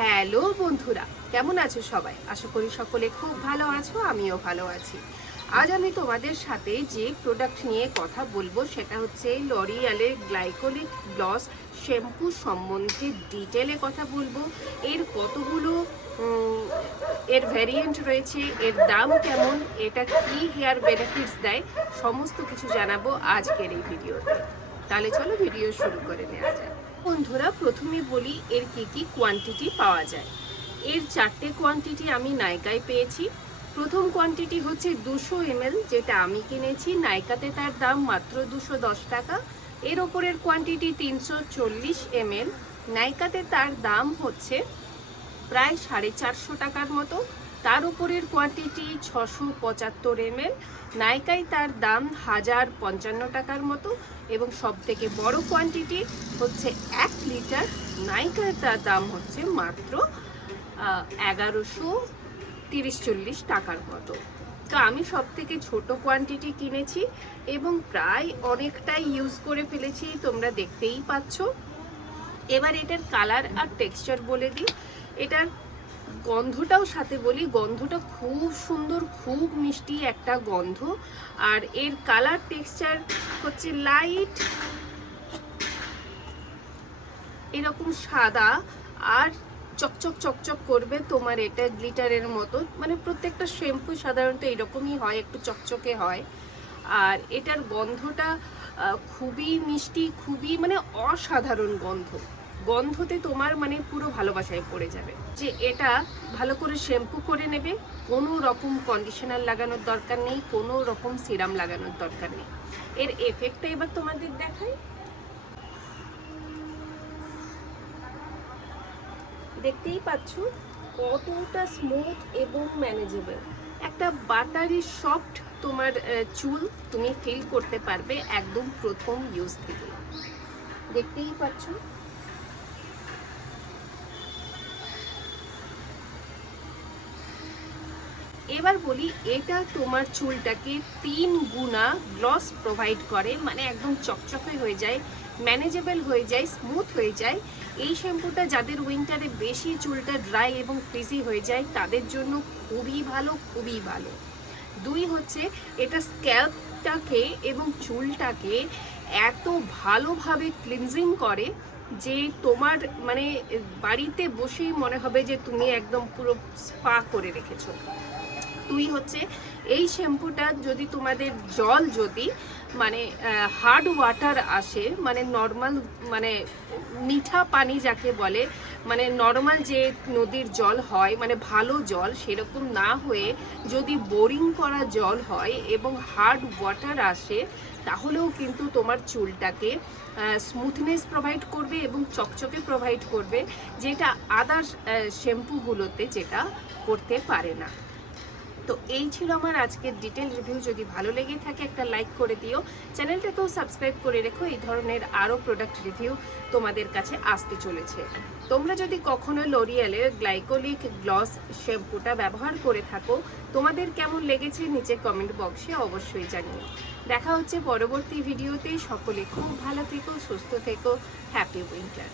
Hello বন্ধুরা, কেমন আছো সবাই? আশা করি সকলে খুব ভালো আছো, আমিও ভালো আছি। আজ আমি তোমাদের সাথে যে প্রোডাক্ট নিয়ে কথা বলবো সেটা হচ্ছে লরিয়ালের গ্লাইকোলিক গ্লস শ্যাম্পু সম্বন্ধে ডিটেলে কথা বলবো। এর কতগুলো এর ভ্যারিয়েন্ট রয়েছে, এর দাম কেমন, এটা কি হেয়ার বেনিফিটস দেয়, সমস্ত কিছু জানাবো আজকের এই ভিডিওতে। তাহলে চলো ভিডিও শুরু করে নেওয়া যায়। বন্ধুরা, প্রথমে বলি এর কি কি কোয়ান্টিটি পাওয়া যায়। এর 4টে কোয়ান্টিটি আমি নাইকায় পেয়েছি। প্রথম কোয়ান্টিটি হচ্ছে 200 ml, যেটা আমি কিনেছি। নাইকাতে তার দাম মাত্র 210 টাকা। এর ওপরের কোয়ান্টিটি 340 ml, নাইকাতে তার দাম হচ্ছে প্রায় 450 টাকার মতো। তার উপরের কোয়ান্টিটি 675 ml, নাইকায় তার দাম 1055 টাকার মতো। এবং সব থেকে বড় কোয়ান্টিটি হচ্ছে 1 লিটার, নাইকায় তার দাম হচ্ছে মাত্র 1130-40 টাকার মতো। তো আমি সব থেকে ছোট কোয়ান্টিটি কিনেছি এবং প্রায় অনেকটাই ইউজ করে ফেলেছি, তোমরা দেখতেই পাচ্ছ। এবার এটার কালার আর টেক্সচার বলে দিই। এটার গন্ধটাও সাথে বলি, গন্ধটা খুব সুন্দর, খুব মিষ্টি একটা গন্ধ। আর এর কালার টেক্সচার হচ্ছে লাইট এরকম সাদা, আর চকচক চকচক করবে তোমার, এটা গ্লিটারের মতো। মানে প্রত্যেকটা শ্যাম্পু সাধারণত এরকমই হয়, একটু চকচকে হয়। আর এটার গন্ধটা খুবই মিষ্টি, খুবই মানে অসাধারণ গন্ধ। গন্ধতে তোমার মানে পুরো ভালোবাসায় পড়ে যাবে। যে এটা ভালো করে শ্যাম্পু করে নেবে, কোনো রকম কন্ডিশনার লাগানোর দরকার নেই, কোনো রকম সিরাম লাগানোর দরকার নেই। এর এফেক্টটা এবার তোমাদের দেখাই। দেখতেই পাচ্ছ কতটা স্মুথ এবং ম্যানেজেবল। একটা বাটারি সফট তোমার চুল তুমি ফিল করতে পারবে একদম প্রথম ইউজ থেকে। দেখতেই পাচ্ছ। এবার বলি, এটা তোমার চুলটাকে 3 গুণা গ্লস প্রোভাইড করে, মানে একদম চকচকে হয়ে যায়, ম্যানেজেবল হয়ে যায়, স্মুথ হয়ে যায়। এই শ্যাম্পুটা যাদের উইন্টারে বেশি চুলটা ড্রাই এবং ফ্রিজি হয়ে যায় তাদের জন্য খুবই ভালো, খুবই ভালো। 2 হচ্ছে এটা স্ক্যাল্পটাকে এবং চুলটাকে এত ভালোভাবে ক্লিনজিং করে যে তোমার মানে বাড়িতে বসেই মনে হবে যে তুমি একদম পুরো স্পা করে রেখেছো। 2 হচ্ছে এই শ্যাম্পুটা যদি তোমাদের জল যদি মানে হার্ড ওয়াটার আসে, মানে নর্মাল মানে মিঠা পানি যাকে বলে, মানে নর্মাল যে নদীর জল হয় মানে ভালো জল, সেরকম না হয়ে যদি বোরিং করা জল হয় এবং হার্ড ওয়াটার আসে, তাহলেও কিন্তু তোমার চুলটাকে স্মুথনেস প্রোভাইড করবে এবং চকচকে প্রোভাইড করবে, যেটা আদার্স শ্যাম্পুগুলোতে যেটা করতে পারে না। তো এই ছিল আমার আজকের ডিটেল রিভিউ। যদি ভালো লেগে থাকে একটা লাইক করে দিও, চ্যানেলটাকেও সাবস্ক্রাইব করে রেখো, এই ধরনের আরও প্রোডাক্ট রিভিউ তোমাদের কাছে আসতে চলেছে। তোমরা যদি কখনো লরিয়ালের গ্লাইকোলিক গ্লস শ্যাম্পুটা ব্যবহার করে থাকো, তোমাদের কেমন লেগেছে নিচে কমেন্ট বক্সে অবশ্যই জানিও। দেখা হচ্ছে পরবর্তী ভিডিওতে। সকলে খুব ভালো থেকো, সুস্থ থেকো, হ্যাপি উইন্টার।